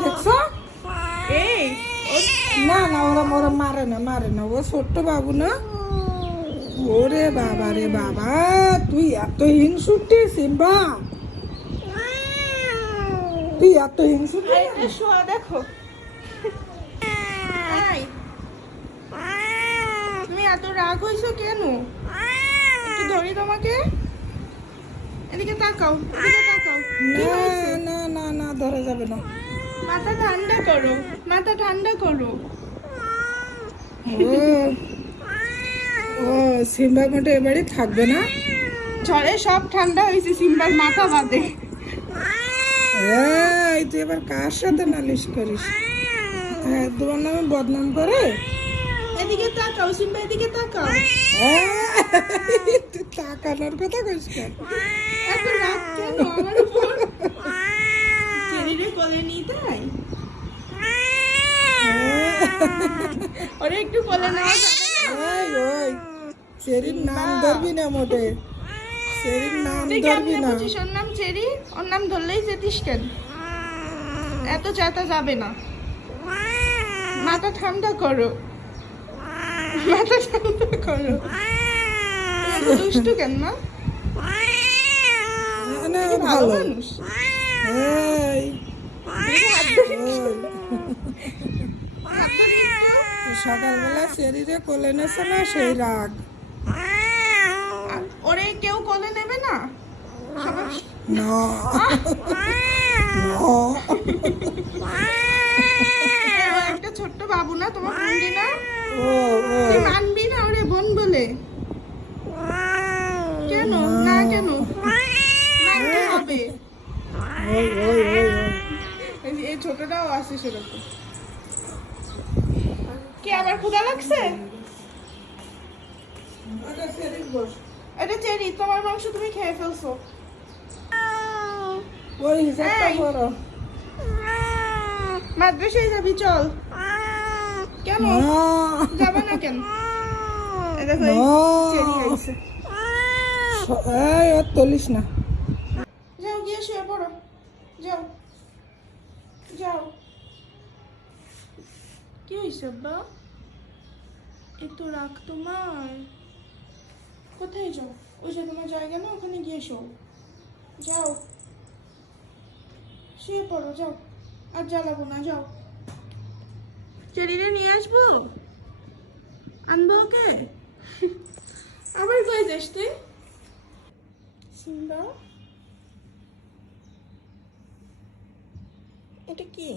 দেখছ? এই না না ওরা ওরা মারে না মারে না ও ছোট্ট বাবু না। ওরে বাবা রে বাবা তুই এত হিংসুটি সিম্বা। তুই এত হিংসুটি দেখো। তুমি এত রাগ হয়েছো কেন? ধরি তোমাকে। এদিকে তাকাও এদিকে তাকাও। যাবে না। মাথা ঠান্ডা করো মাথা ঠান্ডা করো। ও সিম্বা মোটে এবারে থাকবে না? ঝড়ে সব ঠান্ডা হয়েছে সিম্বার মাথা বাদে। এই তুই এবার কার সাথে নালিশ করিস? হ্যাঁ তোমার নামে বদনাম করে? এদিকে তাকাও সিম্বা এদিকে তাকাও। এই, তাকানোর কথা কইস কেন? এত রাগ কেন? আমার উপর চেরিরে কোলে নিই তাই ওরে একটু কোলে নেওয়া না? ওই ওই। চেরির নাম ধরবি না মোটে। চেরির নাম ধরবি না। বুঝিস ওর নাম চেরি ওর নাম ধরলেই যেতিস কেন? এত চাতা যাবে না। মাথা ঠান্ডা করো। মাথা ঠান্ডা করো। দুষ্টু কেন মা? না, ভালো মানুষ? হাত। সকালবেলা চেরিরে কোলে নেছে না সেই রাগ। ওরে কেউ কোলে নেবে না। একটা ছোট্ট বাবু না? তোমার না? তুই মানবি না ওরে বোন বলে? কেন? না কেন? মানতে হবে। এই ছোটটাও আছে সেরকম। কি আবার ক্ষুধা লাগছে। এটা চেরি তোমার মাংস তুমি খেয়ে ফেলছো। মাদ্রাসায় যাবি চল। কেন? না। যাবে না কেন? তুলিস না। যাও গিয়ে শুয়ে পড়ো। যাও। যাও। কি হয়েছে আব্বা? তো রাখ তোমার। কোথায় যাও? ওই যে তোমার জায়গা না, ওখানে গিয়ে শো যাও। শুয়ে পড়ো, যাও। আর জ্বালাবো না, যাও। চেরিরে নিয়ে আসব? আনব ওকে? আবার কই যাস তুই? সিম্বা? এটা কি?